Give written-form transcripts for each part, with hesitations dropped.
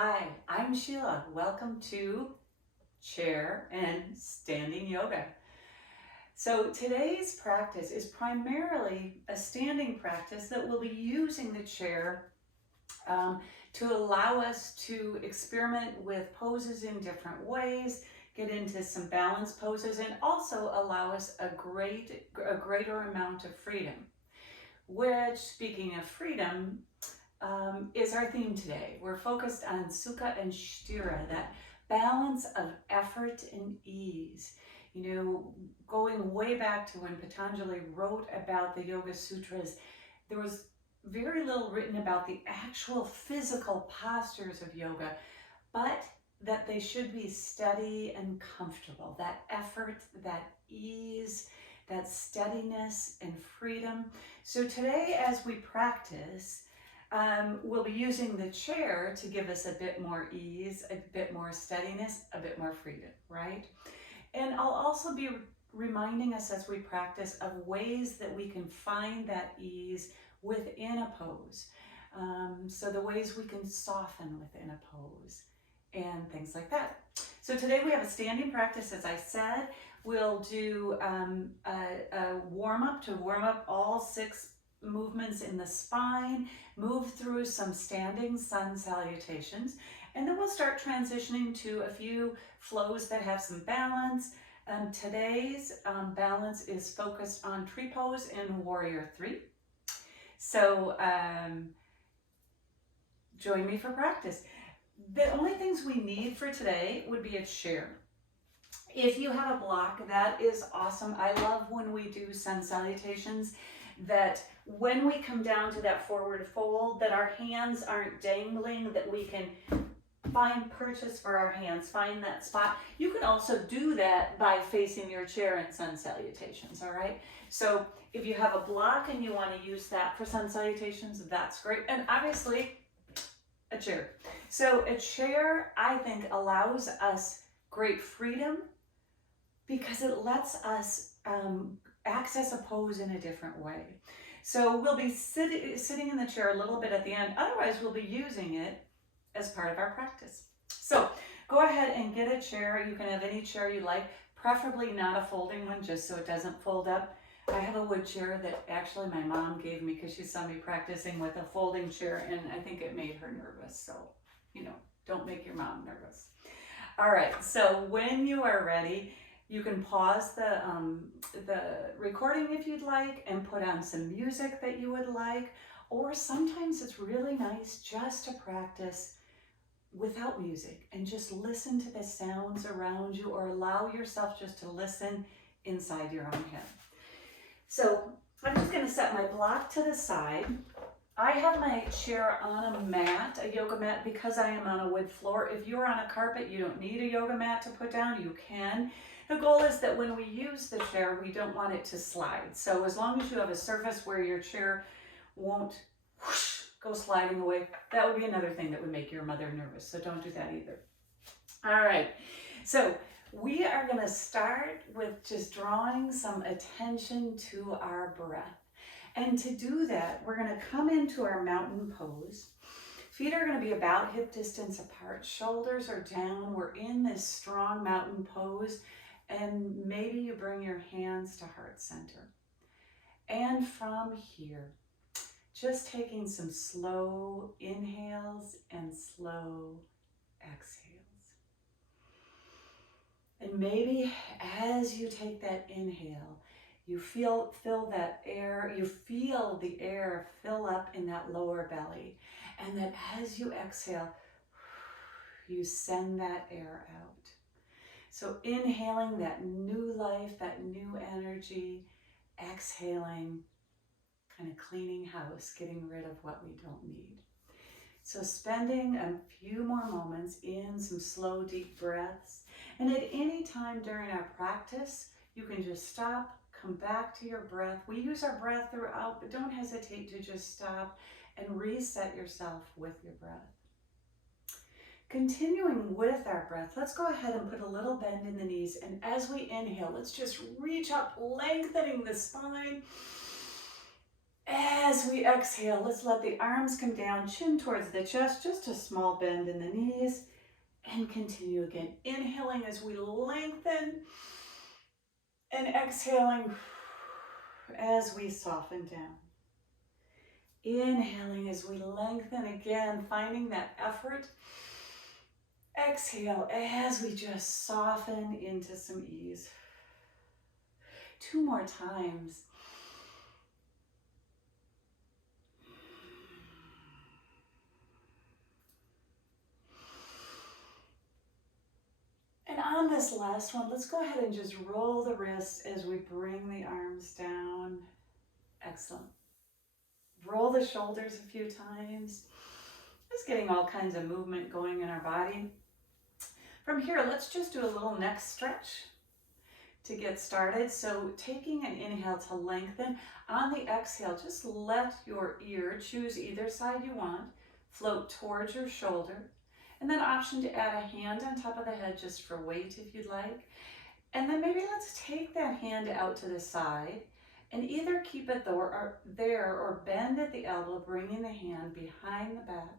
Hi, I'm Sheila. Welcome to Chair and Standing Yoga. So today's practice is primarily a standing practice that we'll be using the chair to allow us to experiment with poses in different ways, get into some balance poses, and also allow us a greater amount of freedom. Which, speaking of freedom, is our theme today. We're focused on Sukha and Sthira, that balance of effort and ease. You know, going way back to when Patanjali wrote about the Yoga Sutras, there was very little written about the actual physical postures of yoga, but that they should be steady and comfortable. That effort, that ease, that steadiness and freedom. So today, as we practice, we'll be using the chair to give us a bit more ease, a bit more steadiness, a bit more freedom, right? And I'll also be reminding us as we practice of ways that we can find that ease within a pose. So the ways we can soften within a pose and things like that. So today we have a standing practice, as I said. We'll do a warm-up to warm up all 6 movements in the spine, move through some standing Sun Salutations, and then we'll start transitioning to a few flows that have some balance. Today's balance is focused on tree pose in Warrior 3. So join me for practice. The only things we need for today would be a chair. If you have a block, that is awesome. I love when we do Sun Salutations, that when we come down to that forward fold, that our hands aren't dangling, that we can find purchase for our hands, find that spot. You can also do that by facing your chair in Sun Salutations, all right? So if you have a block and you want to use that for Sun Salutations, that's great. And obviously, a chair. So a chair, I think, allows us great freedom because it lets us access a pose in a different way. So we'll be sitting in the chair a little bit at the end. Otherwise, we'll be using it as part of our practice. So go ahead and get a chair. You can have any chair you like, preferably not a folding one, just so it doesn't fold up. I have a wood chair that actually my mom gave me because she saw me practicing with a folding chair, and I think it made her nervous. So, you know, don't make your mom nervous. All right, so when you are ready, you can pause the recording if you'd like and put on some music that you would like, or sometimes it's really nice just to practice without music and just listen to the sounds around you, or allow yourself just to listen inside your own head. So I'm just going to set my block to the side. I have my chair on a mat, a yoga mat, because I am on a wood floor. If you're on a carpet, you don't need a yoga mat to put down, you can. The goal is that when we use the chair, we don't want it to slide. So as long as you have a surface where your chair won't whoosh, go sliding away, that would be another thing that would make your mother nervous. So don't do that either. All right, so we are going to start with just drawing some attention to our breath. And to do that, we're going to come into our mountain pose. Feet are going to be about hip distance apart. Shoulders are down. We're in this strong mountain pose. And maybe you bring your hands to heart center. And from here, just taking some slow inhales and slow exhales. And maybe as you take that inhale, you fill that air, you feel the air fill up in that lower belly. And that as you exhale, you send that air out. So inhaling that new life, that new energy, exhaling, kind of cleaning house, getting rid of what we don't need. So spending a few more moments in some slow, deep breaths. And at any time during our practice, you can just stop, come back to your breath. We use our breath throughout, but don't hesitate to just stop and reset yourself with your breath. Continuing with our breath, let's go ahead and put a little bend in the knees. And as we inhale, let's just reach up, lengthening the spine. As we exhale, let's let the arms come down, chin towards the chest, just a small bend in the knees, and continue again. Inhaling as we lengthen, and exhaling as we soften down. Inhaling as we lengthen again, finding that effort. Exhale as we just soften into some ease. 2 more times. And on this last one, let's go ahead and just roll the wrists as we bring the arms down. Excellent. Roll the shoulders a few times. Just getting all kinds of movement going in our body. From here, let's just do a little neck stretch to get started. So taking an inhale to lengthen. On the exhale, just let your ear, choose either side you want, float towards your shoulder. And then option to add a hand on top of the head just for weight if you'd like. And then maybe let's take that hand out to the side and either keep it there or bend at the elbow, bringing the hand behind the back.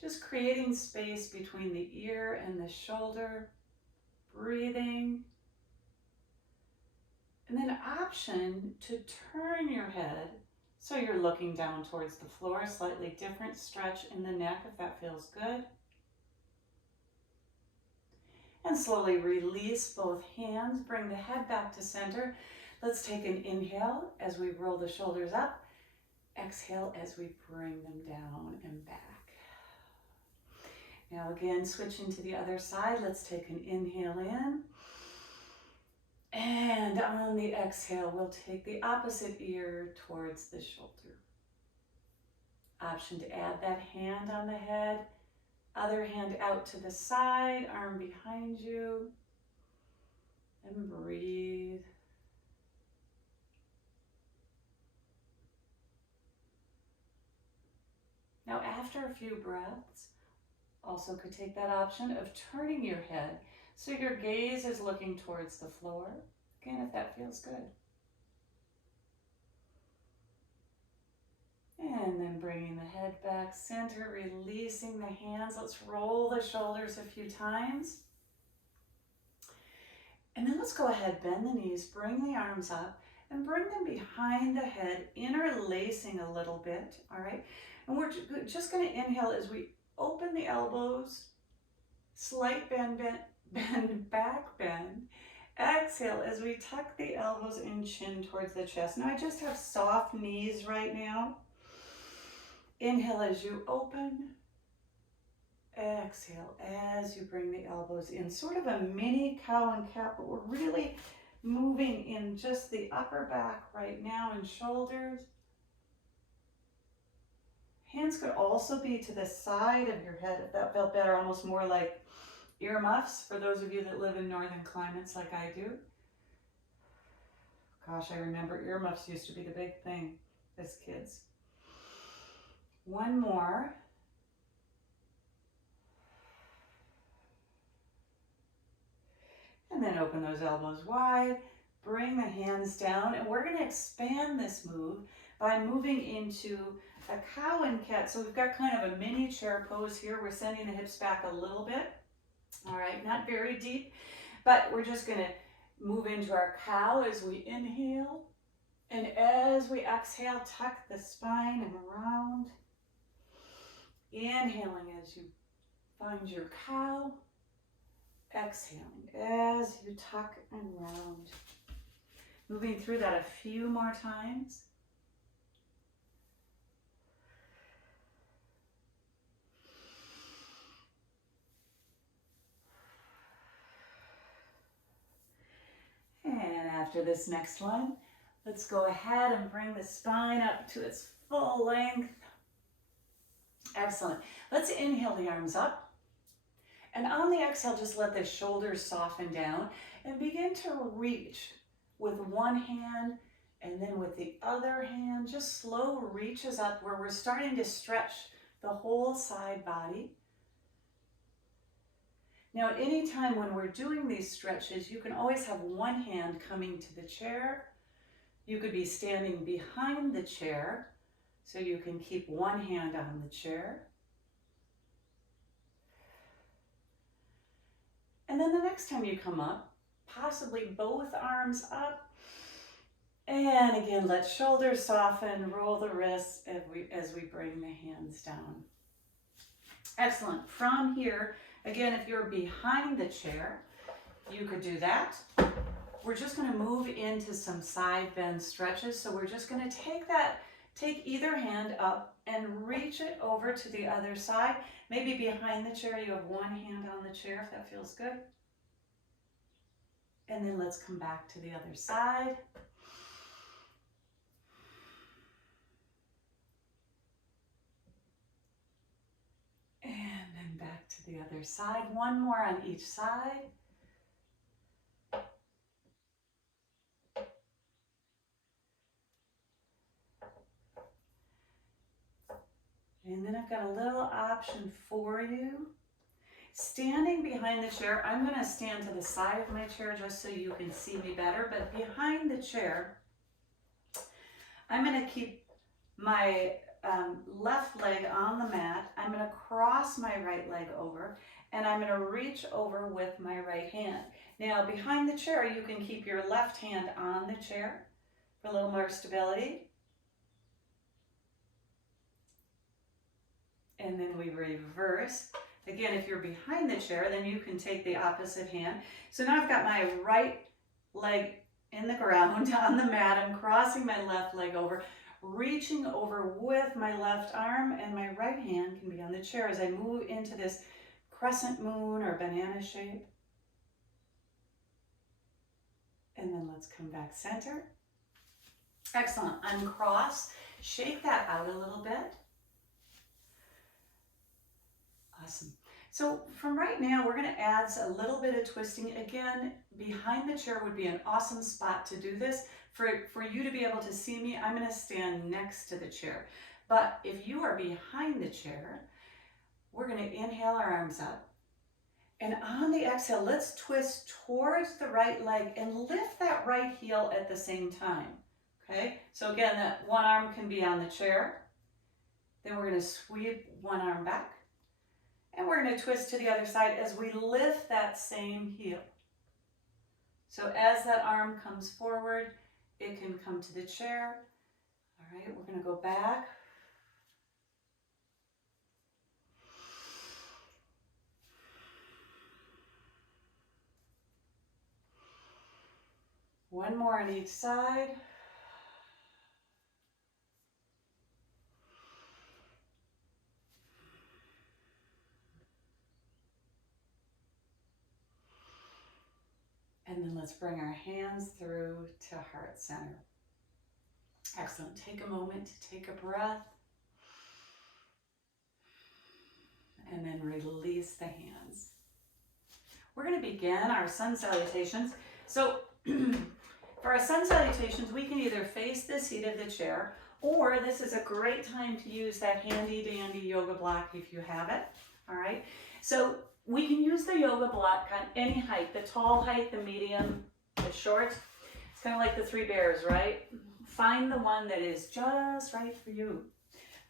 Just creating space between the ear and the shoulder, breathing. And then option to turn your head so you're looking down towards the floor, slightly different stretch in the neck if that feels good. And slowly release both hands, bring the head back to center. Let's take an inhale as we roll the shoulders up. Exhale as we bring them down and back. Now again, switching to the other side. Let's take an inhale in. And on the exhale, we'll take the opposite ear towards the shoulder. Option to add that hand on the head. Other hand out to the side, arm behind you. And breathe. Now after a few breaths, also could take that option of turning your head so your gaze is looking towards the floor. Again, if that feels good. And then bringing the head back center, releasing the hands. Let's roll the shoulders a few times. And then let's go ahead, bend the knees, bring the arms up, and bring them behind the head, interlacing a little bit, all right? And we're just gonna inhale as we open the elbows, slight bend, back bend. Exhale as we tuck the elbows and chin towards the chest. Now I just have soft knees right now. Inhale as you open. Exhale as you bring the elbows in. Sort of a mini cow and cat, but we're really moving in just the upper back right now and shoulders. Hands could also be to the side of your head if that felt better, almost more like earmuffs for those of you that live in northern climates like I do. Gosh, I remember earmuffs used to be the big thing as kids. One more. And then open those elbows wide, bring the hands down, and we're going to expand this move by moving into a cow and cat. So we've got kind of a mini chair pose here. We're sending the hips back a little bit. All right, not very deep, but we're just going to move into our cow as we inhale. And as we exhale, tuck the spine and around. Inhaling as you find your cow. Exhaling as you tuck and round. Moving through that a few more times. And after this next one, let's go ahead and bring the spine up to its full length. Excellent. Let's inhale the arms up. And on the exhale, just let the shoulders soften down and begin to reach with one hand and then with the other hand, just slow reaches up where we're starting to stretch the whole side body. Now, at any time when we're doing these stretches, you can always have one hand coming to the chair You could be standing behind the chair, so you can keep one hand on the chair. And then the next time you come up, possibly both arms up. And again, let shoulders soften, roll the wrists as we bring the hands down. Excellent. From here, again, if you're behind the chair, you could do that. We're just going to move into some side bend stretches. So we're just going to take either hand up and reach it over to the other side. Maybe behind the chair, you have one hand on the chair, if that feels good. And then let's come back to the other side. And then back to the other side. One more on each side. And then I've got a little option for you. Standing behind the chair, I'm going to stand to the side of my chair just so you can see me better. But behind the chair, I'm going to keep my left leg on the mat. I'm going to cross my right leg over, and I'm going to reach over with my right hand. Now, behind the chair, you can keep your left hand on the chair for a little more stability. And then we reverse. Again, if you're behind the chair, then you can take the opposite hand. So now I've got my right leg in the ground on the mat. I'm crossing my left leg over, reaching over with my left arm, and my right hand can be on the chair as I move into this crescent moon or banana shape. And then let's come back center. Excellent. Uncross. Shake that out a little bit. Awesome. So from right now, we're going to add a little bit of twisting. Again, behind the chair would be an awesome spot to do this. For you to be able to see me, I'm going to stand next to the chair. But if you are behind the chair, we're going to inhale our arms up. And on the exhale, let's twist towards the right leg and lift that right heel at the same time. Okay? So again, that one arm can be on the chair. Then we're going to sweep one arm back. And we're going to twist to the other side as we lift that same heel. So as that arm comes forward, it can come to the chair. All right, we're going to go back. One more on each side. And then let's bring our hands through to heart center. Excellent. Take a moment to take a breath. And then release the hands. We're going to begin our sun salutations. So for our sun salutations, we can either face the seat of the chair, or this is a great time to use that handy dandy yoga block if you have it. All right. So we can use the yoga block on any height, the tall height, the medium, the short. It's kind of like the three bears, right? Find the one that is just right for you.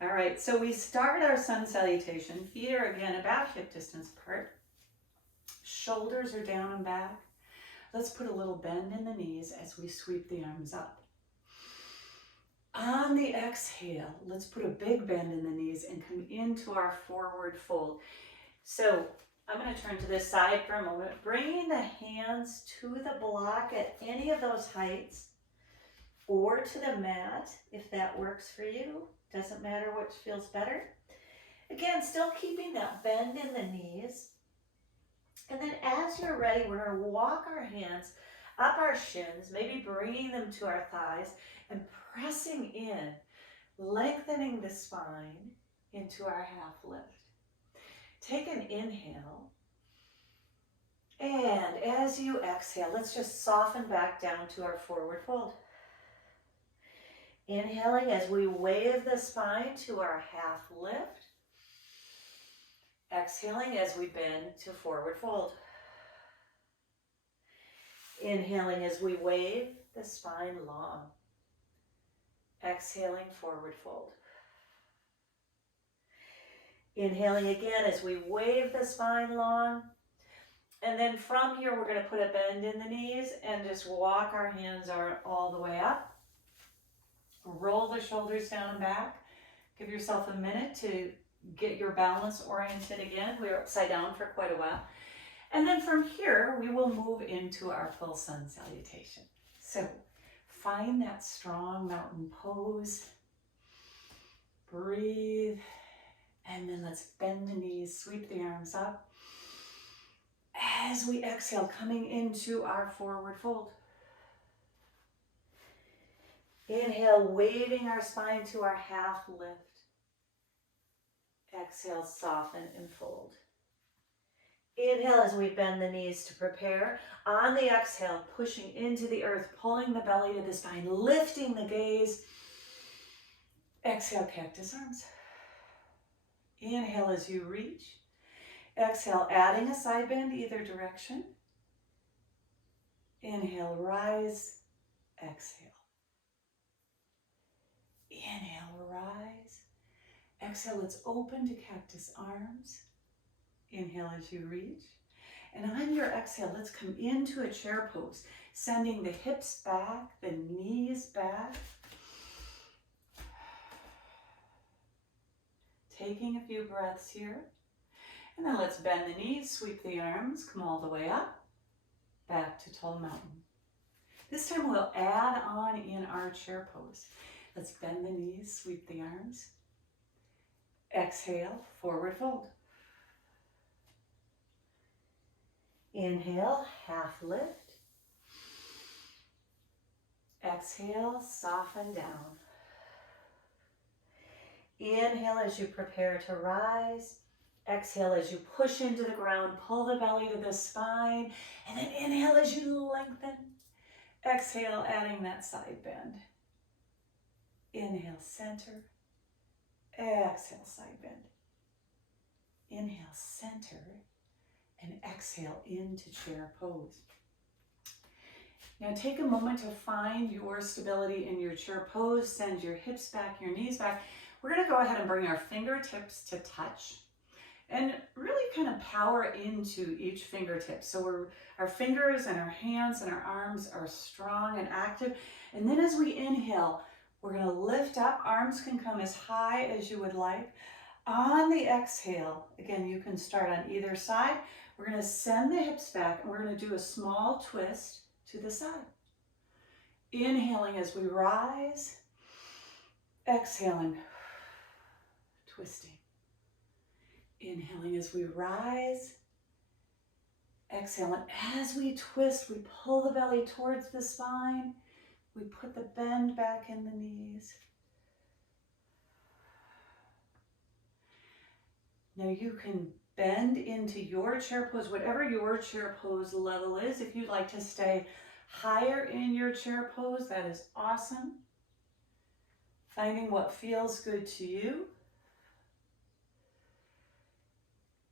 All right, so we start our sun salutation. Feet are again about hip distance apart. Shoulders are down and back. Let's put a little bend in the knees as we sweep the arms up. On the exhale, let's put a big bend in the knees and come into our forward fold. So I'm going to turn to this side for a moment, bringing the hands to the block at any of those heights or to the mat if that works for you. Doesn't matter which feels better. Again, still keeping that bend in the knees. And then as you're ready, we're going to walk our hands up our shins, maybe bringing them to our thighs and pressing in, lengthening the spine into our half lift. Take an inhale, and as you exhale, let's just soften back down to our forward fold. Inhaling as we wave the spine to our half lift. Exhaling as we bend to forward fold. Inhaling as we wave the spine long. Exhaling, forward fold. Inhaling again as we wave the spine long. And then from here, we're going to put a bend in the knees and just walk our hands all the way up. Roll the shoulders down and back. Give yourself a minute to get your balance oriented again. We were upside down for quite a while. And then from here, we will move into our full sun salutation. So find that strong mountain pose. Breathe. And then let's bend the knees, sweep the arms up. As we exhale, coming into our forward fold. Inhale, waving our spine to our half lift. Exhale, soften and fold. Inhale as we bend the knees to prepare. On the exhale, pushing into the earth, pulling the belly to the spine, lifting the gaze. Exhale, cactus arms. Inhale as you reach. Exhale, adding a side bend either direction. Inhale, rise. Exhale. Inhale, rise. Exhale, let's open to cactus arms. Inhale as you reach. And on your exhale, let's come into a chair pose, sending the hips back, the knees back. Taking a few breaths here. And then let's bend the knees, sweep the arms, come all the way up, back to tall mountain. This time we'll add on in our chair pose. Let's bend the knees, sweep the arms. Exhale, forward fold. Inhale, half lift. Exhale, soften down. Inhale as you prepare to rise. Exhale as you push into the ground, pull the belly to the spine, and then inhale as you lengthen. Exhale, adding that side bend. Inhale, center. Exhale, side bend. Inhale, center, and exhale into chair pose. Now take a moment to find your stability in your chair pose. Send your hips back, your knees back. We're going to go ahead and bring our fingertips to touch and really kind of power into each fingertip. So our fingers and our hands and our arms are strong and active. And then as we inhale, we're going to lift up. Arms can come as high as you would like. On the exhale, again, you can start on either side. We're going to send the hips back and we're going to do a small twist to the side. Inhaling as we rise. Exhaling, twisting. Inhaling as we rise. Exhale, and as we twist, we pull the belly towards the spine. We put the bend back in the knees. Now you can bend into your chair pose, whatever your chair pose level is. If you'd like to stay higher in your chair pose, that is awesome. Finding what feels good to you.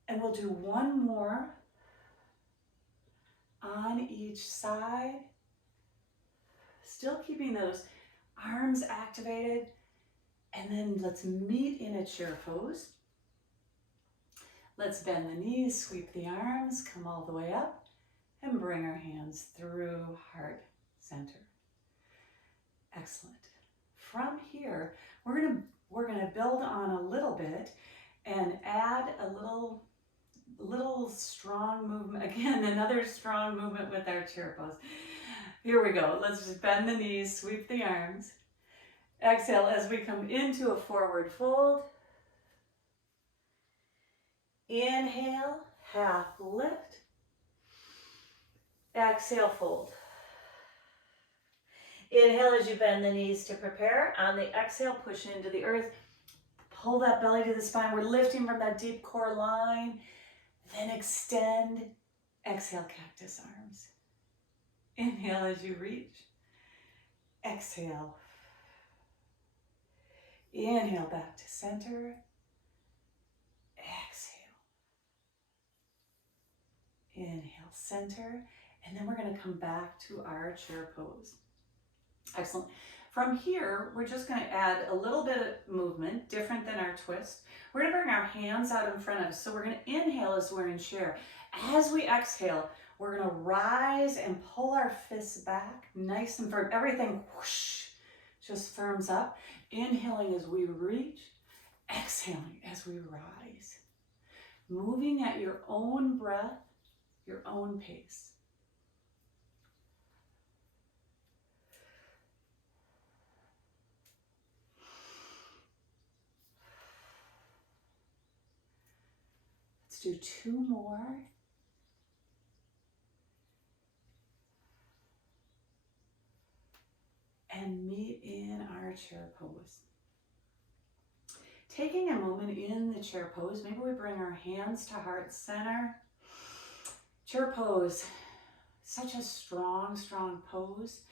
And we'll do one more on each side. Still keeping those arms activated. And then let's meet in a chair pose. Let's bend the knees, sweep the arms, come all the way up, and bring our hands through heart center. Excellent. From here, we're gonna build on a little bit and add a little strong movement. Again, another strong movement with our chair pose. Here we go. Let's just bend the knees, sweep the arms. Exhale as we come into a forward fold. Inhale, half lift. Exhale, fold. Inhale as you bend the knees to prepare. On the exhale, push into the earth. Pull that belly to the spine. We're lifting from that deep core line. Then extend. Exhale, cactus arms. Inhale as you reach. Exhale. Inhale back to center. Exhale. Inhale, center. And then we're going to come back to our chair pose. Excellent. From here, we're just gonna add a little bit of movement, different than our twist. We're gonna bring our hands out in front of us. So we're gonna inhale as we're in chair. As we exhale, we're gonna rise and pull our fists back, nice and firm. Everything whoosh, just firms up. Inhaling as we reach, exhaling as we rise. Moving at your own breath, your own pace. Let's do 2 more. And meet in our chair pose. Taking a moment in the chair pose, maybe we bring our hands to heart center. Chair pose, such a strong, strong pose.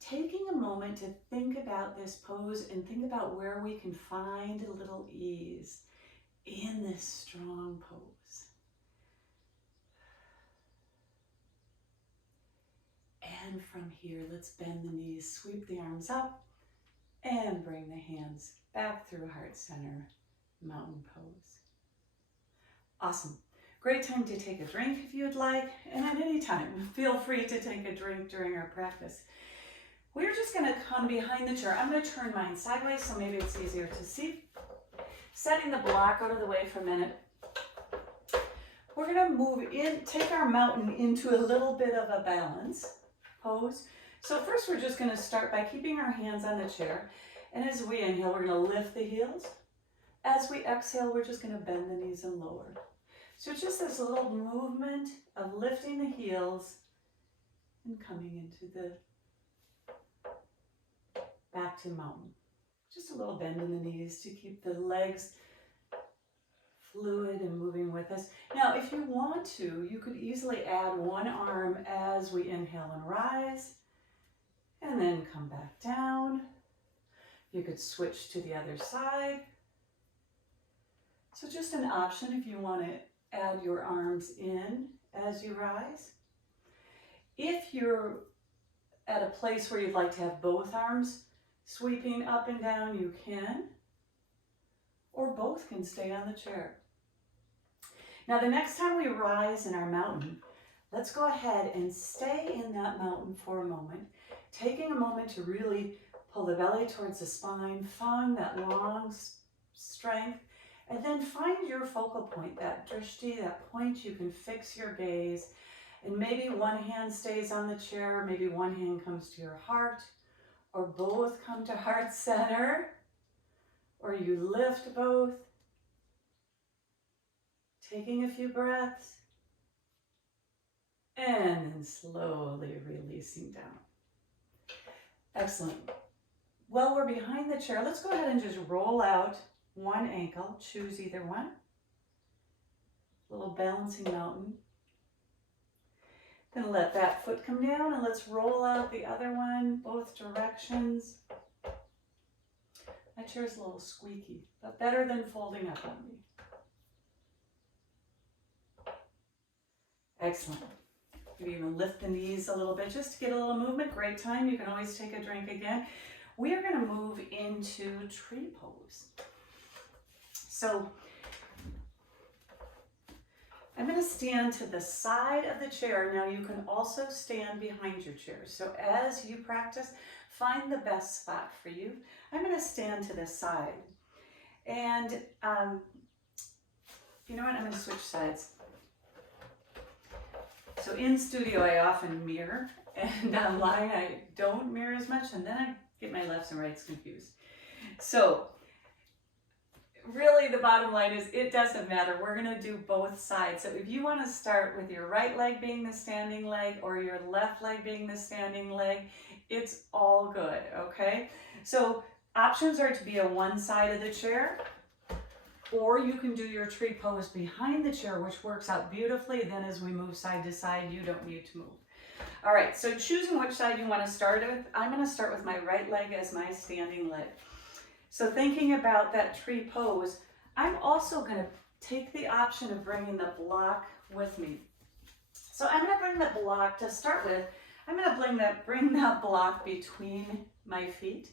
Taking a moment to think about this pose and think about where we can find a little ease in this strong pose. And from here, let's bend the knees, sweep the arms up, and bring the hands back through heart center, mountain pose. Awesome. Great time to take a drink if you'd like, and at any time, feel free to take a drink during our practice. We're just gonna come behind the chair. I'm gonna turn mine sideways so maybe it's easier to see. Setting the block out of the way for a minute. We're gonna move in, take our mountain into a little bit of a balance pose. So first we're just gonna start by keeping our hands on the chair. And as we inhale, we're gonna lift the heels. As we exhale, we're just gonna bend the knees and lower. So it's just this little movement of lifting the heels and coming into the back to mountain. Just a little bend in the knees to keep the legs fluid and moving with us. Now, if you want to, you could easily add one arm as we inhale and rise, and then come back down. You could switch to the other side. So just an option if you want to add your arms in as you rise. If you're at a place where you'd like to have both arms sweeping up and down, you can, or both can stay on the chair. Now, the next time we rise in our mountain, let's go ahead and stay in that mountain for a moment, taking a moment to really pull the belly towards the spine, find that long strength, and then find your focal point, that drishti, that point you can fix your gaze. And maybe one hand stays on the chair, maybe one hand comes to your heart, or both come to heart center, or you lift both. Taking a few breaths, and then slowly releasing down. Excellent. While we're behind the chair, let's go ahead and just roll out one ankle, choose either one. Little balancing mountain. Then let that foot come down and let's roll out the other one, both directions. My chair's a little squeaky, but better than folding up on me. Excellent. You can even lift the knees a little bit just to get a little movement. Great time. You can always take a drink again. We are going to move into tree pose. So I'm going to stand to the side of the chair. Now you can also stand behind your chair. So as you practice, find the best spot for you. I'm going to stand to the side. And you know what? I'm going to switch sides. So in studio, I often mirror, and online, I don't mirror as much, and then I get my lefts and rights confused. So really the bottom line is it doesn't matter. We're going to do both sides. So if you want to start with your right leg being the standing leg or your left leg being the standing leg, it's all good, okay? So options are to be on one side of the chair, or you can do your tree pose behind the chair, which works out beautifully. Then as we move side to side, you don't need to move. All right, so choosing which side you want to start with, I'm going to start with my right leg as my standing leg. So thinking about that tree pose, I'm also going to take the option of bringing the block with me. So I'm going to bring the block to start with. I'm going to bring that block between my feet.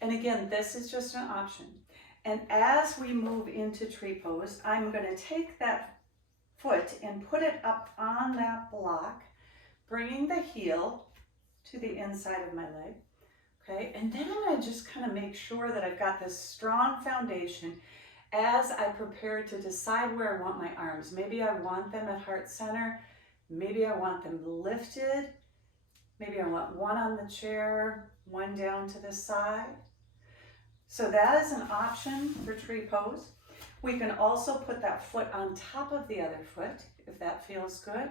And again, this is just an option. And as we move into tree pose, I'm going to take that foot and put it up on that block, bringing the heel to the inside of my leg. Okay, and then I'm going to just kind of make sure that I've got this strong foundation as I prepare to decide where I want my arms. Maybe I want them at heart center. Maybe I want them lifted. Maybe I want one on the chair, one down to the side. So that is an option for tree pose. We can also put that foot on top of the other foot if that feels good.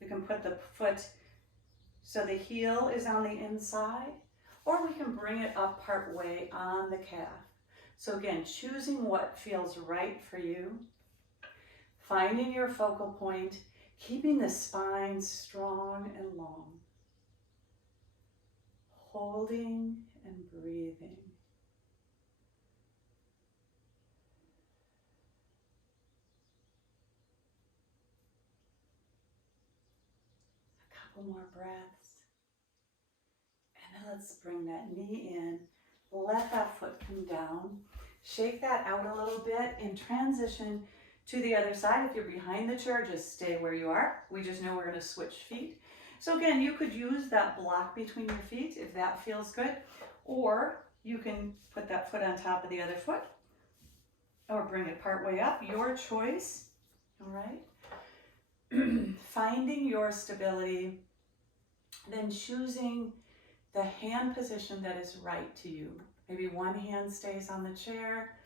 We can put the foot so the heel is on the inside, or we can bring it up part way on the calf. So again, choosing what feels right for you, finding your focal point, keeping the spine strong and long, holding and breathing. A couple more breaths. And then let's bring that knee in. Let that foot come down. Shake that out a little bit and transition to the other side. If you're behind the chair, just stay where you are. We just know we're going to switch feet. So again, you could use that block between your feet if that feels good, or you can put that foot on top of the other foot, or bring it part way up, your choice, all right? Finding your stability, then choosing the hand position that is right to you. Maybe one hand stays on the chair,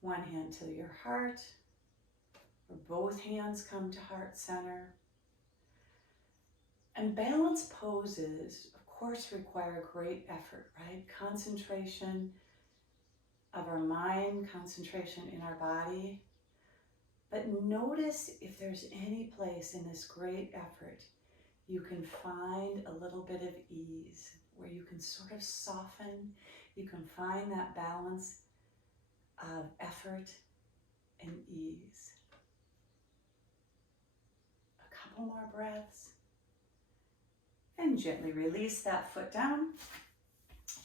one hand to your heart, or both hands come to heart center. And balance poses, of course, require great effort, right? Concentration of our mind, concentration in our body. But notice if there's any place in this great effort you can find a little bit of ease, where you can sort of soften, you can find that balance of effort and ease. A couple more breaths. And gently release that foot down.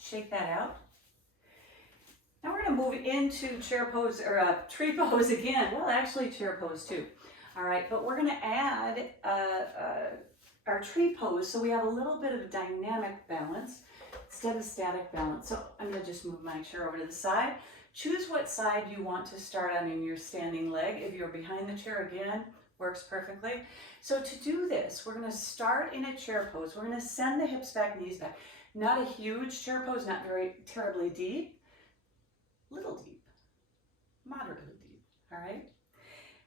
Shake that out. Now we're going to move into chair pose, or tree pose again. Well, actually chair pose too. All right, but we're going to add our tree pose so we have a little bit of dynamic balance instead of static balance. So I'm going to just move my chair over to the side. Choose what side you want to start on in your standing leg. If you're behind the chair, again, works perfectly. So to do this, we're going to start in a chair pose. We're going to send the hips back, knees back. Not a huge chair pose, not very terribly deep. Little deep, moderately deep, all right?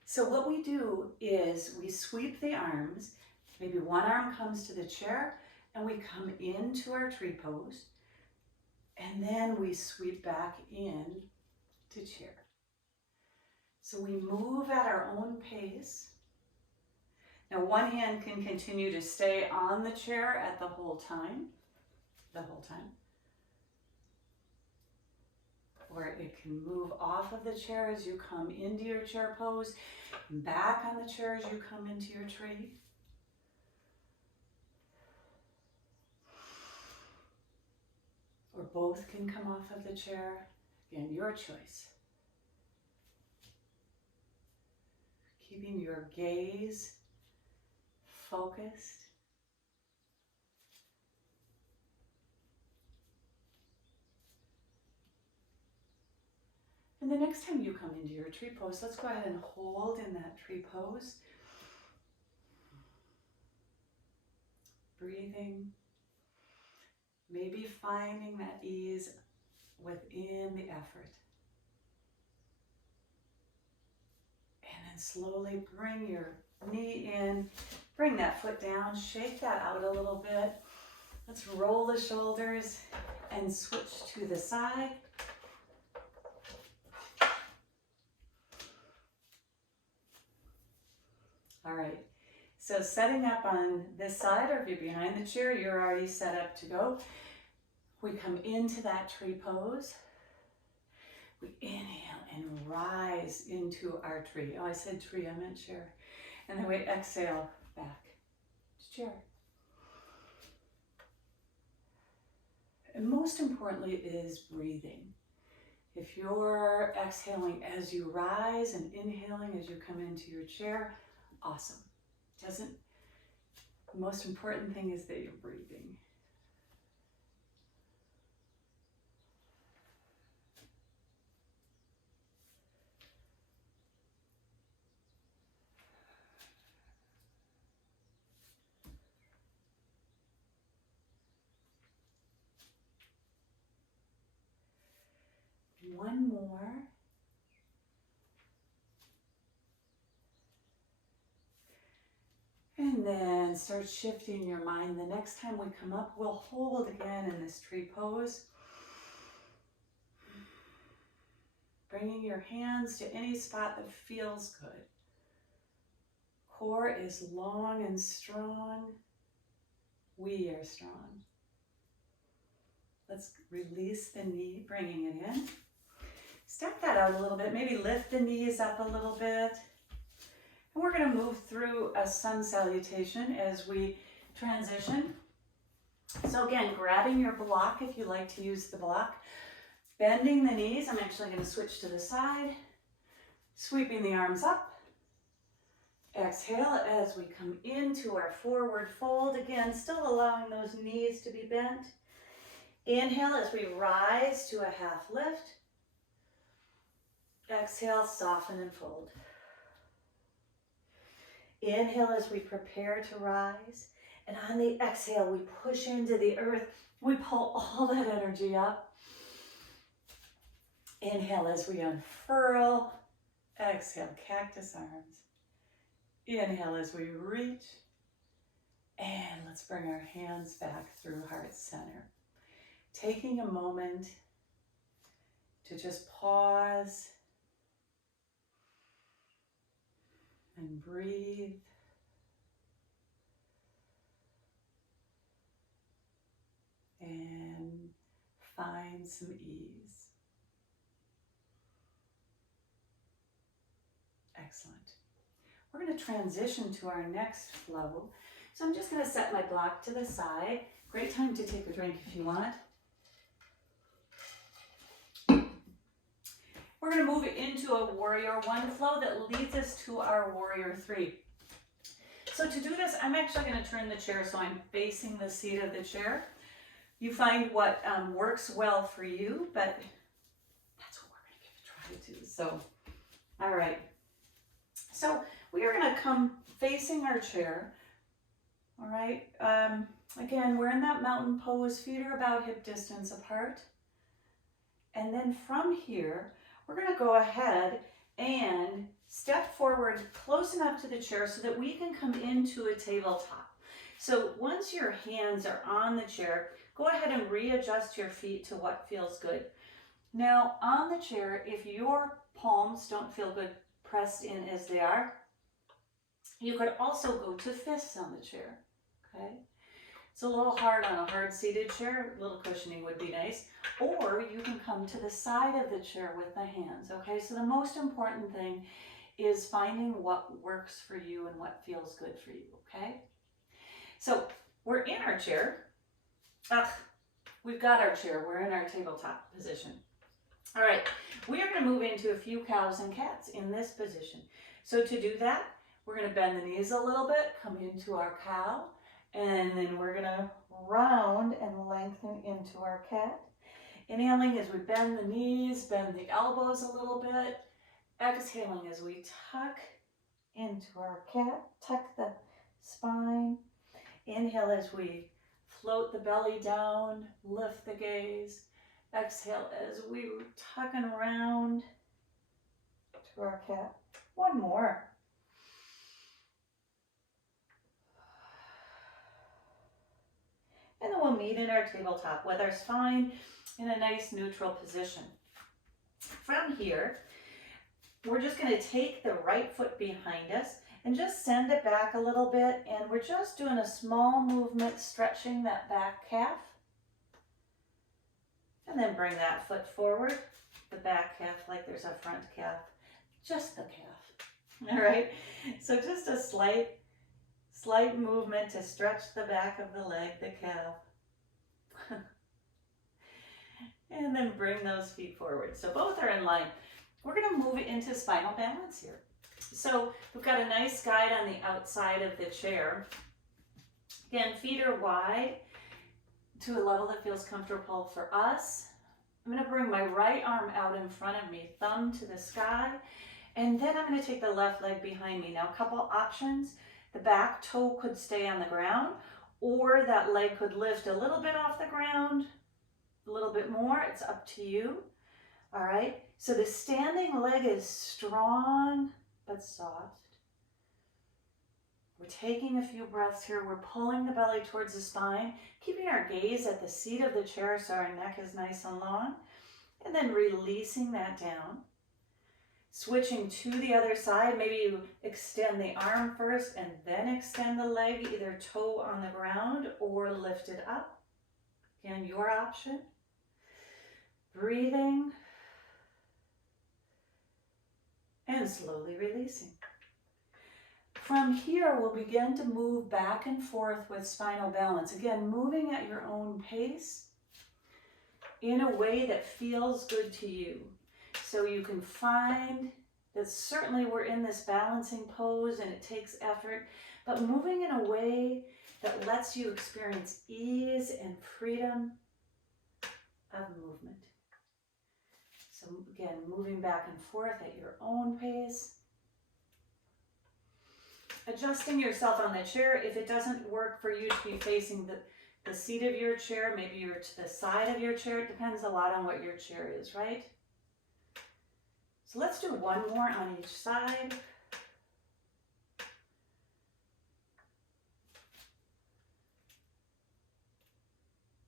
So what we do is we sweep the arms. Maybe one arm comes to the chair and we come into our tree pose, and then we sweep back in to chair. So we move at our own pace. Now one hand can continue to stay on the chair at the whole time. Or it can move off of the chair as you come into your chair pose, back on the chair as you come into your tree. Or both can come off of the chair. Again, your choice. Keeping your gaze focused. And the next time you come into your tree pose, let's go ahead and hold in that tree pose. Breathing. Maybe finding that ease within the effort. And then slowly bring your knee in, bring that foot down, shake that out a little bit. Let's roll the shoulders and switch to the side. All right, so setting up on this side, or if you're behind the chair, you're already set up to go. We come into that tree pose. We inhale and rise into our tree. Oh, I said tree, I meant chair. And then we exhale back to chair. And most importantly is breathing. If you're exhaling as you rise and inhaling as you come into your chair, awesome. The most important thing is that you're breathing. One more. And then start shifting your mind. The next time we come up, we'll hold again in this tree pose. Bringing your hands to any spot that feels good. Core is long and strong. We are strong. Let's release the knee, bringing it in. Step that out a little bit. Maybe lift the knees up a little bit. And we're going to move through a sun salutation as we transition. So again, grabbing your block if you like to use the block. Bending the knees. I'm actually going to switch to the side. Sweeping the arms up. Exhale as we come into our forward fold. Again, still allowing those knees to be bent. Inhale as we rise to a half lift. Exhale, soften and fold. Inhale as we prepare to rise. And on the exhale, we push into the earth. We pull all that energy up. Inhale as we unfurl. Exhale, cactus arms. Inhale as we reach. And let's bring our hands back through heart center. Taking a moment to just pause and breathe. And find some ease. Excellent. We're going to transition to our next flow. So I'm just going to set my block to the side. Great time to take a drink if you want. We're going to move into a Warrior One flow that leads us to our Warrior Three. So to do this, I'm actually going to turn the chair so I'm facing the seat of the chair. You find what works well for you, but that's what we're going to give a try too. So, all right. So we are going to come facing our chair. All right. Again, we're in that mountain pose. Feet are about hip distance apart. And then from here, we're going to go ahead and step forward close enough to the chair so that we can come into a tabletop. So once your hands are on the chair, go ahead and readjust your feet to what feels good. Now on the chair, if your palms don't feel good pressed in as they are, you could also go to fists on the chair, okay? It's a little hard on a hard seated chair, a little cushioning would be nice. Or you can come to the side of the chair with the hands, okay? So the most important thing is finding what works for you and what feels good for you, okay? So we're in our chair. We've got our chair, we're in our tabletop position. All right, we are going to move into a few cows and cats in this position. So to do that, we're going to bend the knees a little bit, come into our cow, and then we're going to round and lengthen into our cat. Inhaling as we bend the knees, bend the elbows a little bit. Exhaling as we tuck into our cat, tuck the spine. Inhale as we float the belly down, lift the gaze. Exhale as we tuck and round to our cat. One more. And then we'll meet in our tabletop, weather's fine, in a nice neutral position. From here, we're just going to take the right foot behind us and just send it back a little bit. And we're just doing a small movement, stretching that back calf. And then bring that foot forward, the back calf like there's a front calf, just the calf. All right, so just a slight movement to stretch the back of the leg, the calf. And then bring those feet forward. So both are in line. We're going to move into spinal balance here. So we've got a nice guide on the outside of the chair. Again, feet are wide to a level that feels comfortable for us. I'm going to bring my right arm out in front of me, thumb to the sky, and then I'm going to take the left leg behind me. Now, a couple options. The back toe could stay on the ground, or that leg could lift a little bit off the ground, a little bit more. It's up to you. All right. So the standing leg is strong but soft. We're taking a few breaths here. We're pulling the belly towards the spine, keeping our gaze at the seat of the chair so our neck is nice and long, and then releasing that down. Switching to the other side, maybe you extend the arm first and then extend the leg, either toe on the ground or lift it up. Again, your option. Breathing and slowly releasing. From here, we'll begin to move back and forth with spinal balance. Again, moving at your own pace in a way that feels good to you. So you can find that certainly we're in this balancing pose and it takes effort, but moving in a way that lets you experience ease and freedom of movement. So again, moving back and forth at your own pace. Adjusting yourself on the chair. If it doesn't work for you to be facing the seat of your chair, maybe you're to the side of your chair. It depends a lot on what your chair is, right? So let's do one more on each side.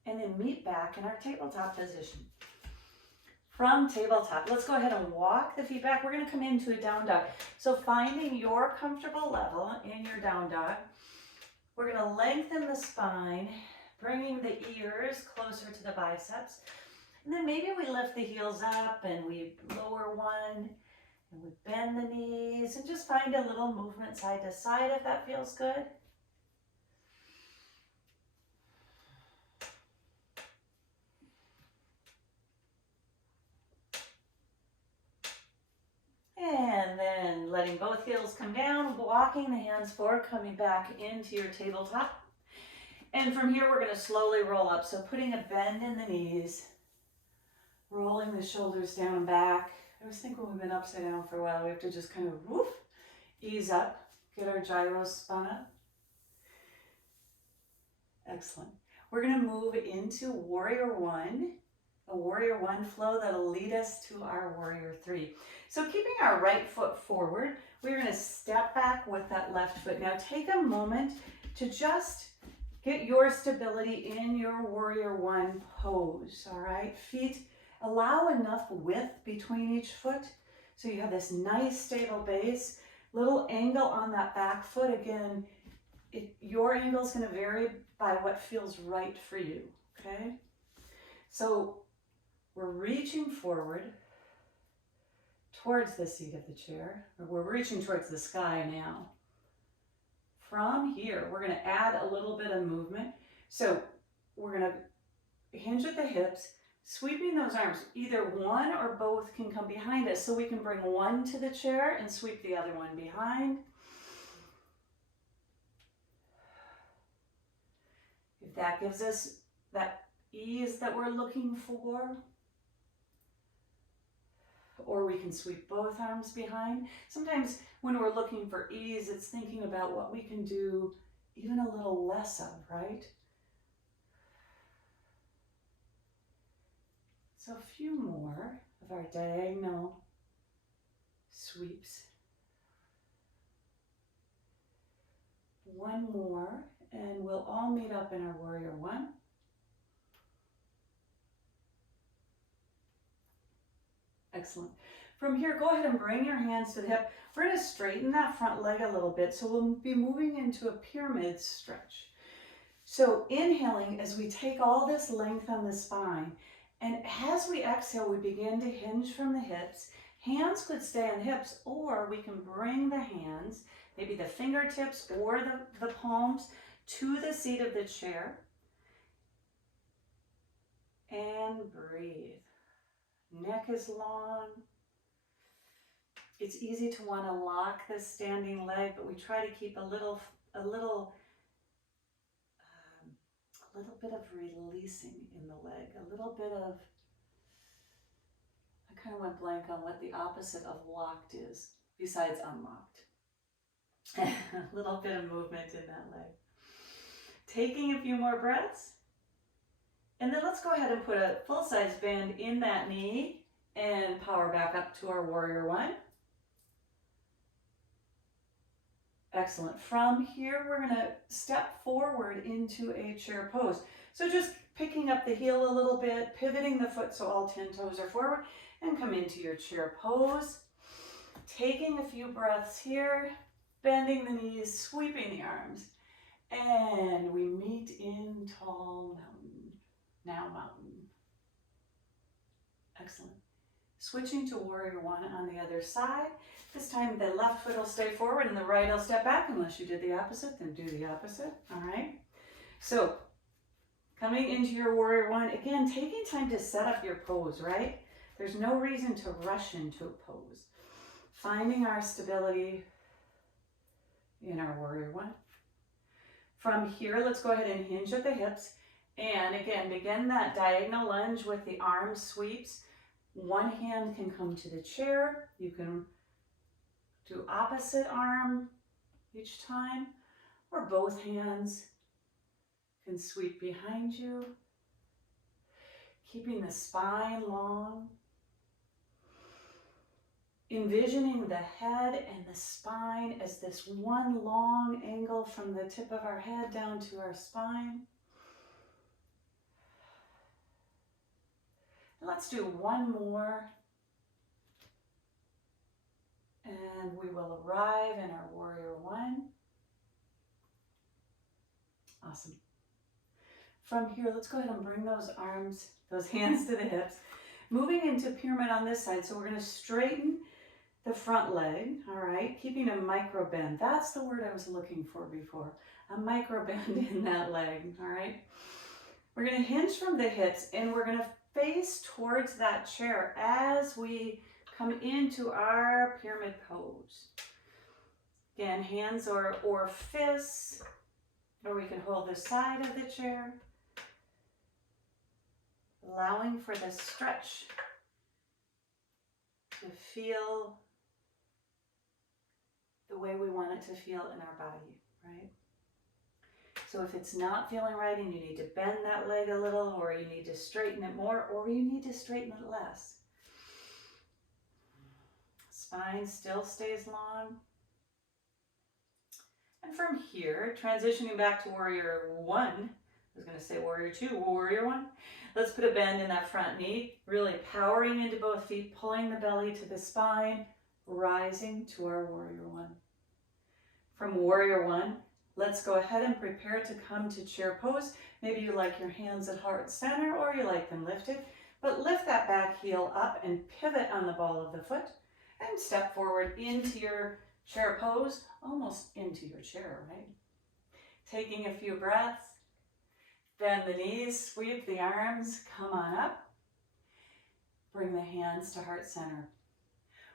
And then meet back in our tabletop position. From tabletop, let's go ahead and walk the feet back. We're going to come into a down dog. So finding your comfortable level in your down dog, we're going to lengthen the spine, bringing the ears closer to the biceps. And then maybe we lift the heels up and we lower one and we bend the knees and just find a little movement side to side if that feels good. And then letting both heels come down, walking the hands forward, coming back into your tabletop. And from here, we're going to slowly roll up. So putting a bend in the knees, rolling the shoulders down and back. I always think when we've been upside down for a while, we have to just kind of woof, ease up, get our gyros spun up. Excellent. We're going to move into Warrior One. A Warrior One flow that'll lead us to our Warrior Three. So keeping our right foot forward, we're going to step back with that left foot. Now take a moment to just get your stability in your Warrior One pose, all right? Feet, allow enough width between each foot so you have this nice stable base. Little angle on that back foot. Again, your angle is going to vary by what feels right for you, okay? So we're reaching forward towards the seat of the chair, or we're reaching towards the sky now. From here, we're going to add a little bit of movement. So we're going to hinge at the hips, sweeping those arms. Either one or both can come behind us, so we can bring one to the chair and sweep the other one behind. If that gives us that ease that we're looking for, or we can sweep both arms behind. Sometimes when we're looking for ease, it's thinking about what we can do even a little less of, right? So a few more of our diagonal sweeps. One more, and we'll all meet up in our Warrior One. Excellent. From here, go ahead and bring your hands to the hip. We're going to straighten that front leg a little bit, so we'll be moving into a pyramid stretch. So inhaling as we take all this length on the spine, and as we exhale, we begin to hinge from the hips. Hands could stay on the hips, or we can bring the hands, maybe the fingertips or the palms, to the seat of the chair. And breathe. Neck is long. It's easy to want to lock the standing leg, but we try to keep a little bit of releasing in the leg, a little bit of, I kind of went blank on what the opposite of locked is, besides unlocked. A little bit of movement in that leg. Taking a few more breaths. And then let's go ahead and put a full-size bend in that knee and power back up to our warrior one. Excellent. From here, we're going to step forward into a chair pose. So just picking up the heel a little bit, pivoting the foot so all 10 toes are forward, and come into your chair pose. Taking a few breaths here, bending the knees, sweeping the arms, and we meet in tall mountain. Now mountain. Excellent. Switching to warrior one on the other side. This time the left foot will stay forward and the right will step back. Unless you did the opposite, then do the opposite. All right. So coming into your warrior one, again, taking time to set up your pose, right? There's no reason to rush into a pose. Finding our stability in our warrior one. From here, let's go ahead and hinge at the hips. And again, begin that diagonal lunge with the arm sweeps. One hand can come to the chair. You can do opposite arm each time, or both hands can sweep behind you. Keeping the spine long. Envisioning the head and the spine as this one long angle from the tip of our head down to our spine. Let's do one more. And we will arrive in our warrior one. Awesome. From here, let's go ahead and bring those arms, those hands to the hips. Moving into pyramid on this side. So we're going to straighten the front leg, all right? Keeping a micro bend. That's the word I was looking for before. A micro bend in that leg, all right? We're going to hinge from the hips and we're going to face towards that chair as we come into our pyramid pose. Again, hands or fists, or we can hold the side of the chair. Allowing for the stretch to feel the way we want it to feel in our body, right? So if it's not feeling right and you need to bend that leg a little, or you need to straighten it more, or you need to straighten it less. Spine still stays long. And from here, transitioning back to warrior one, I was going to say warrior two, warrior one. Let's put a bend in that front knee, really powering into both feet, pulling the belly to the spine, rising to our warrior one. From warrior one, let's go ahead and prepare to come to chair pose. Maybe you like your hands at heart center or you like them lifted, but lift that back heel up and pivot on the ball of the foot and step forward into your chair pose, almost into your chair, right? Taking a few breaths, bend the knees, sweep the arms, come on up. Bring the hands to heart center.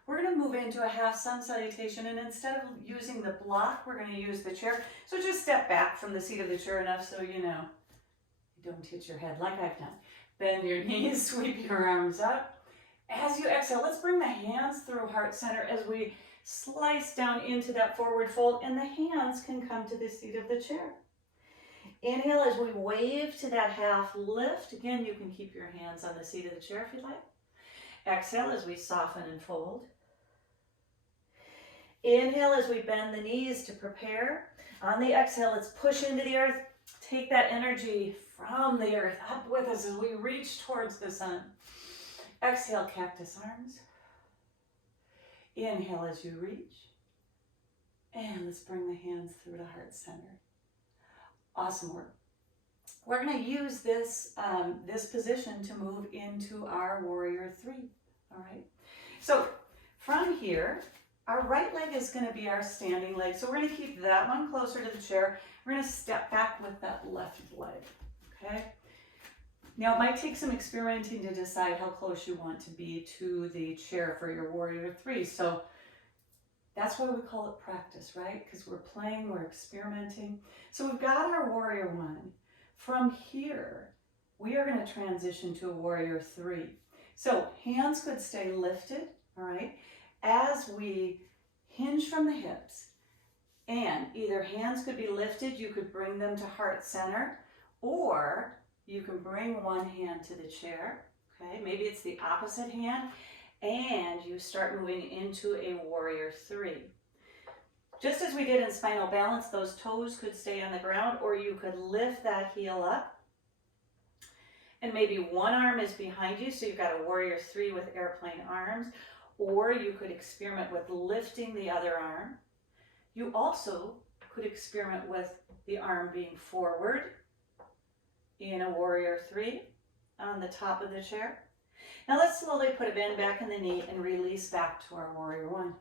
We're going to move into a half sun salutation, and instead of using the block, we're going to use the chair. So just step back from the seat of the chair enough so you know you don't hit your head like I've done. Bend your knees, sweep your arms up. As you exhale, let's bring the hands through heart center as we slice down into that forward fold, and the hands can come to the seat of the chair. Inhale as we wave to that half lift. Again, you can keep your hands on the seat of the chair if you'd like. Exhale as we soften and fold. Inhale as we bend the knees to prepare. On the exhale, let's push into the earth. Take that energy from the earth up with us as we reach towards the sun. Exhale, cactus arms. Inhale as you reach. And let's bring the hands through to heart center. Awesome work. We're going to use this, this position to move into our warrior three. All right. So from here, our right leg is going to be our standing leg. So we're going to keep that one closer to the chair. We're going to step back with that left leg. Okay. Now it might take some experimenting to decide how close you want to be to the chair for your warrior three. So that's why we call it practice, right? Because we're playing, we're experimenting. So we've got our warrior one. From here, we are going to transition to a warrior three. So hands could stay lifted, all right, as we hinge from the hips. And either hands could be lifted, you could bring them to heart center, or you can bring one hand to the chair, okay? Maybe it's the opposite hand, and you start moving into a warrior three. Just as we did in spinal balance, those toes could stay on the ground, or you could lift that heel up. And maybe one arm is behind you, so you've got a warrior three with airplane arms, or you could experiment with lifting the other arm. You also could experiment with the arm being forward in a warrior three on the top of the chair. Now let's slowly put a bend back in the knee and release back to our warrior one.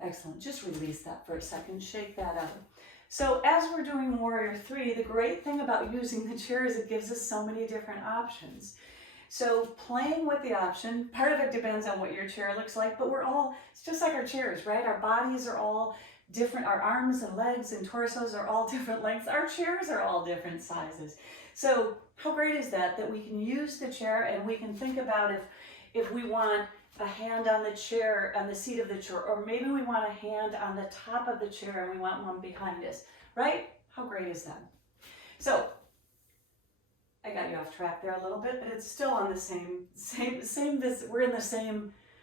Excellent. Just release that for a second. Shake that out. So as we're doing warrior three, the great thing about using the chair is it gives us so many different options. So playing with the option, part of it depends on what your chair looks like, but it's just like our chairs, right? Our bodies are all different. Our arms and legs and torsos are all different lengths. Our chairs are all different sizes. So how great is that we can use the chair and we can think about if we want a hand on the chair, on the seat of the chair, or maybe we want a hand on the top of the chair and we want one behind us, right? How great is that? So I got you off track there a little bit, but it's still on the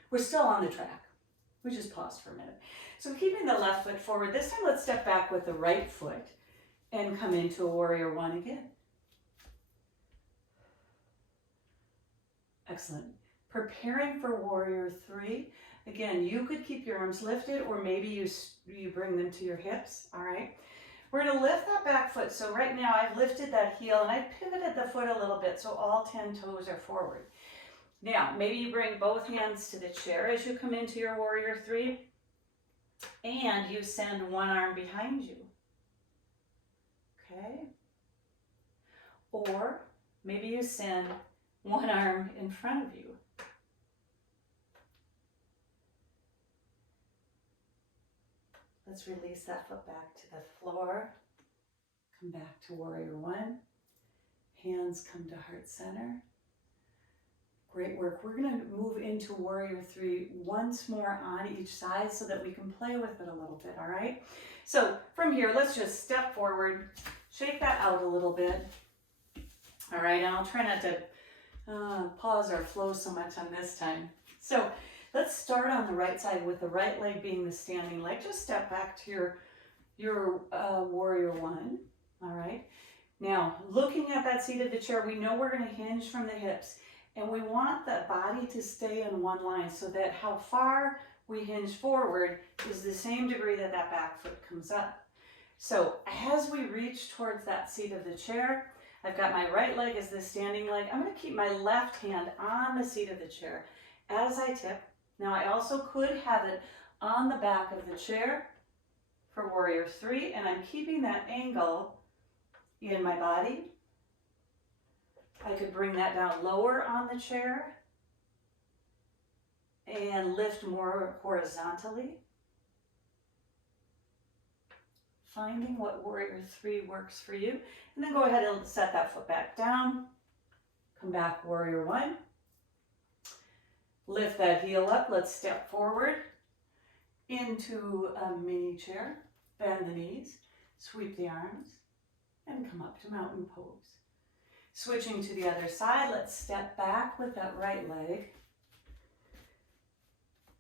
we're still on the track. We just paused for a minute. So keeping the left foot forward, this time let's step back with the right foot and come into a warrior one again. Excellent. Preparing for warrior three. Again, you could keep your arms lifted, or maybe you bring them to your hips, all right? We're going to lift that back foot. So right now I've lifted that heel and I've pivoted the foot a little bit so all 10 toes are forward. Now, maybe you bring both hands to the chair as you come into your warrior three and you send one arm behind you. Okay? Or maybe you send one arm in front of you. Let's release that foot back to the floor. Come back to warrior one. Hands come to heart center. Great work. We're going to move into warrior three once more on each side so that we can play with it a little bit, all right? So from here, let's just step forward, shake that out a little bit. All right, and I'll try not to pause or flow so much on this time. So let's start on the right side with the right leg being the standing leg. Just step back to your warrior one, all right? Now, looking at that seat of the chair, we know we're going to hinge from the hips, and we want the body to stay in one line so that how far we hinge forward is the same degree that that back foot comes up. So as we reach towards that seat of the chair, I've got my right leg as the standing leg. I'm going to keep my left hand on the seat of the chair as I tip. Now I also could have it on the back of the chair for warrior three, and I'm keeping that angle in my body. I could bring that down lower on the chair and lift more horizontally. Finding what warrior three works for you. And then go ahead and set that foot back down. Come back, warrior one. Lift that heel up. Let's step forward into a mini chair. Bend the knees, sweep the arms, and come up to mountain pose. Switching to the other side, let's step back with that right leg.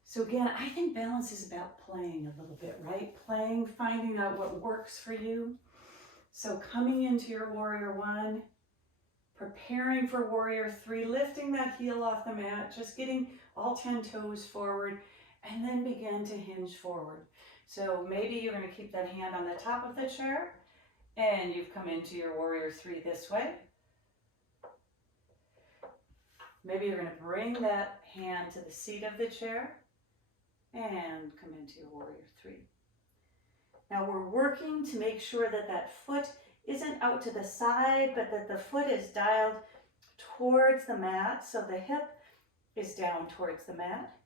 So again, I think balance is about playing a little bit, right? Playing, finding out what works for you. So coming into your warrior one, preparing for warrior three, lifting that heel off the mat, just getting all 10 toes forward, and then begin to hinge forward. So maybe you're going to keep that hand on the top of the chair, and you've come into your warrior three this way. Maybe you're going to bring that hand to the seat of the chair and come into your warrior three. Now we're working to make sure that that foot isn't out to the side, but that the foot is dialed towards the mat, so the hip is down towards the mat.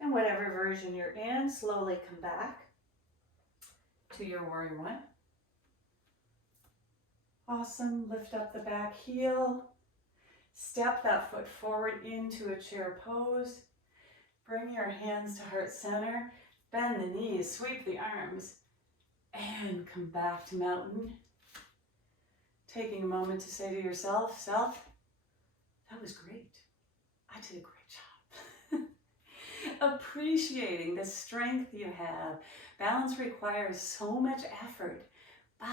And whatever version you're in, slowly come back to your warrior one. Awesome. Lift up the back heel. Step that foot forward into a chair pose. Bring your hands to heart center. Bend the knees, sweep the arms, and come back to mountain. Taking a moment to say to yourself, self, that was great. I did a great job. Appreciating the strength you have. Balance requires so much effort, but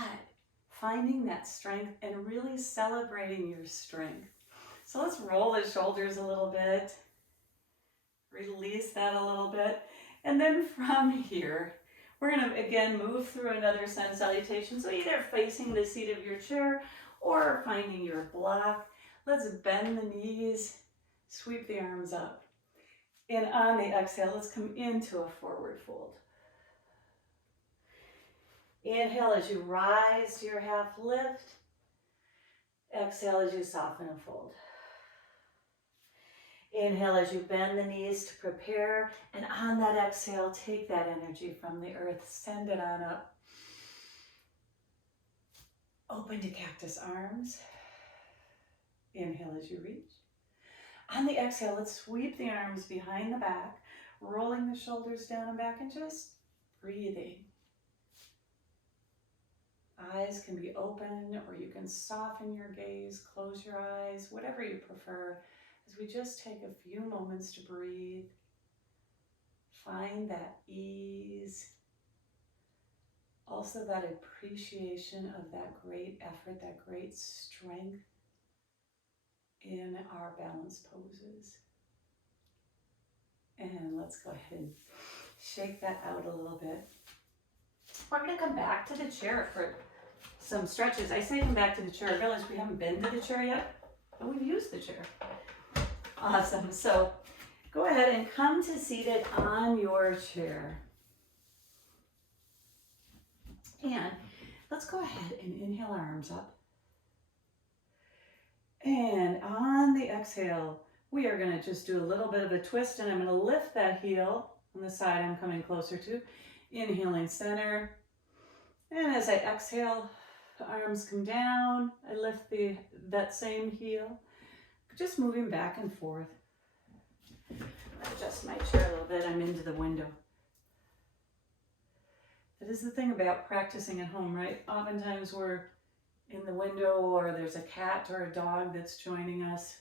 finding that strength and really celebrating your strength. So let's roll the shoulders a little bit. Release that a little bit. And then from here, we're going to again move through another sun salutation. So either facing the seat of your chair or finding your block. Let's bend the knees, sweep the arms up. And on the exhale, let's come into a forward fold. Inhale as you rise to your half lift. Exhale as you soften and fold. Inhale as you bend the knees to prepare, and on that exhale, take that energy from the earth, send it on up. Open to cactus arms. Inhale as you reach. On the exhale, let's sweep the arms behind the back, rolling the shoulders down and back and just breathing. Eyes can be open, or you can soften your gaze, close your eyes, whatever you prefer. As we just take a few moments to breathe, find that ease, also that appreciation of that great effort, that great strength in our balance poses. And let's go ahead and shake that out a little bit. We're going to come back to the chair for some stretches. I say come back to the chair. I realize we haven't been to the chair yet, but we've used the chair. Awesome. So go ahead and come to seated on your chair. And let's go ahead and inhale our arms up. And on the exhale, we are going to just do a little bit of a twist, and I'm going to lift that heel on the side I'm coming closer to. Inhaling center. And as I exhale, the arms come down. I lift that same heel. Just moving back and forth. Adjust my chair a little bit. I'm into the window. That is the thing about practicing at home, right? Oftentimes we're in the window, or there's a cat or a dog that's joining us.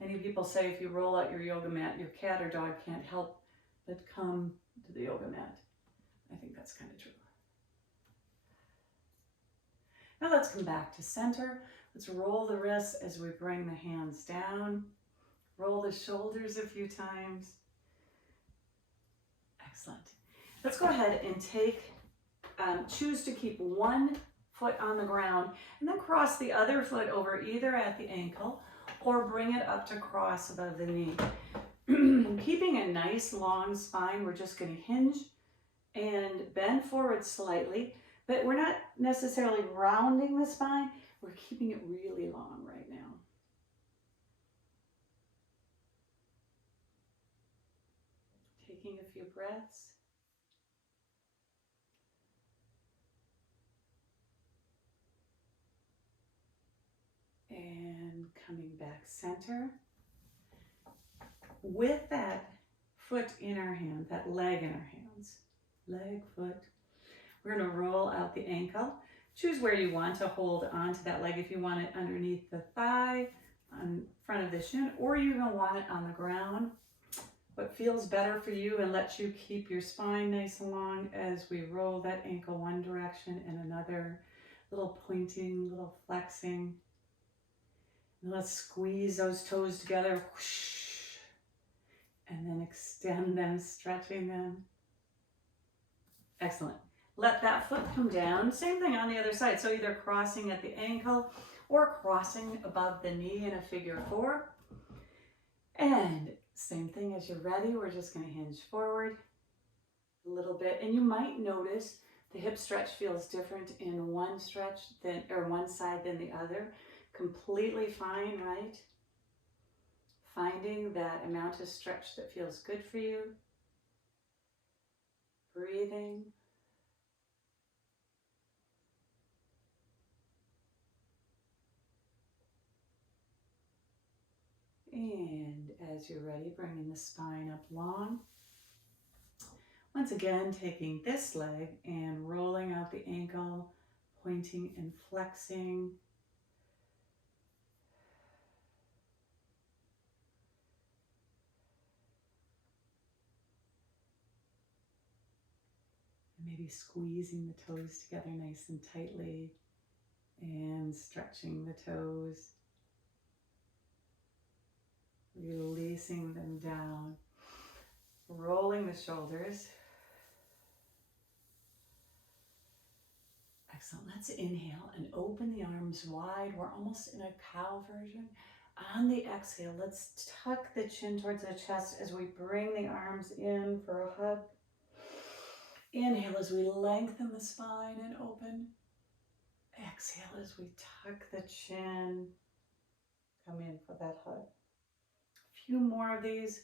Many people say if you roll out your yoga mat, your cat or dog can't help but come to the yoga mat. I think that's kind of true. Now let's come back to center. Let's roll the wrists as we bring the hands down. Roll the shoulders a few times. Excellent. Let's go ahead and choose to keep one foot on the ground and then cross the other foot over either at the ankle or bring it up to cross above the knee. Keeping a nice long spine, we're just going to hinge and bend forward slightly, but we're not necessarily rounding the spine. We're keeping it really long right now. Taking a few breaths. And coming back center. With that foot in our hand, that leg in our hands, leg, foot, we're going to roll out the ankle. Choose where you want to hold onto that leg. If you want it underneath the thigh, on front of the shin, or you even want it on the ground. What feels better for you and lets you keep your spine nice and long as we roll that ankle one direction and another, little pointing, little flexing. And let's squeeze those toes together, whoosh, and then extend them, stretching them. Excellent. Let that foot come down. Same thing on the other side. So either crossing at the ankle or crossing above the knee in a figure four. And same thing as you're ready. We're just going to hinge forward a little bit. And you might notice The hip stretch feels different in one stretch than, or one side than the other. Completely fine, right? Finding that amount of stretch that feels good for you. Breathing. And as you're ready, bringing the spine up long. Once again, taking this leg and rolling out the ankle, pointing and flexing. Maybe squeezing the toes together nice and tightly and stretching the toes, releasing them down, rolling the shoulders. Excellent. Let's inhale and open the arms wide. We're almost in a cow version. On the exhale, let's tuck the chin towards the chest as we bring the arms in for a hug. Inhale as we lengthen the spine and open. Exhale as we tuck the chin. Come in for that hug. A few more of these.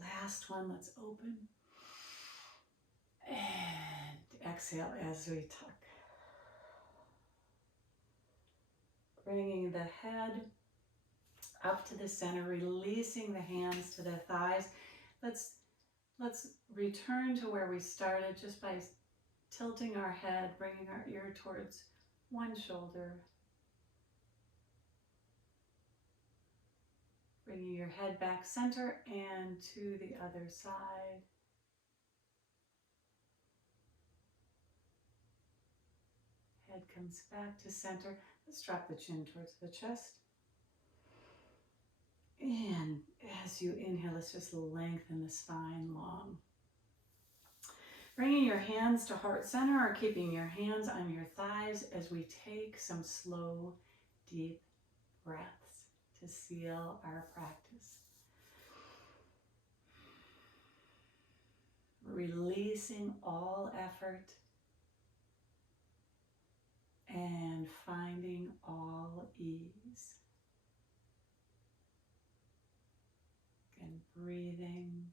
Last one, let's open. And exhale as we tuck. Bringing the head up to the center, releasing the hands to the thighs. Let's return to where we started just by tilting our head, bringing our ear towards one shoulder. Bringing your head back center and to the other side. Head comes back to center. Let's drop the chin towards the chest. And as you inhale, let's just lengthen the spine long. Bringing your hands to heart center or keeping your hands on your thighs as we take some slow, deep breaths to seal our practice. Releasing all effort and finding all ease. And breathing.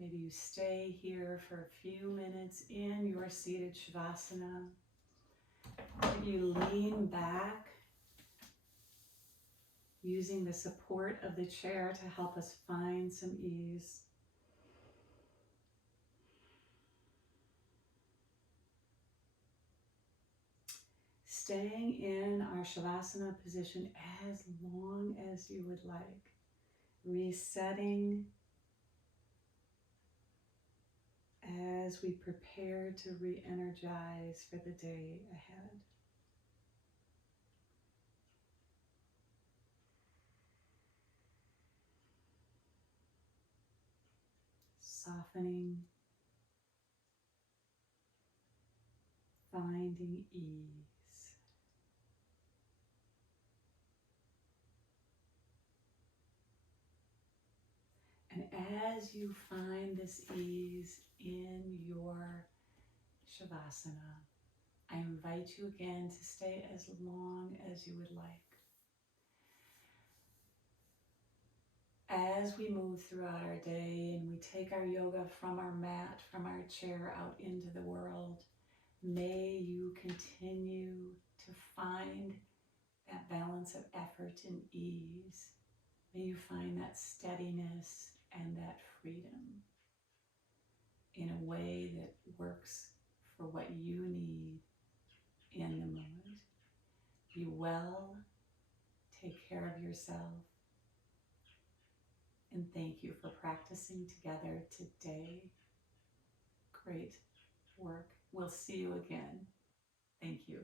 Maybe you stay here for a few minutes in your seated Shavasana. Maybe you lean back, using the support of the chair to help us find some ease. Staying in our Shavasana position as long as you would like. Resetting as we prepare to re-energize for the day ahead. Softening, finding ease. And as you find this ease in your Shavasana, I invite you again to stay as long as you would like. As we move throughout our day and we take our yoga from our mat, from our chair out into the world, may you continue to find that balance of effort and ease. May you find that steadiness and that freedom in a way that works for what you need in the moment. Be well, take care of yourself, and thank you for practicing together today. Great work. We'll see you again. Thank you.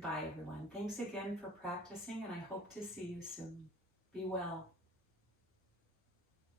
Goodbye, everyone. Thanks again for practicing, and I hope to see you soon. Be well.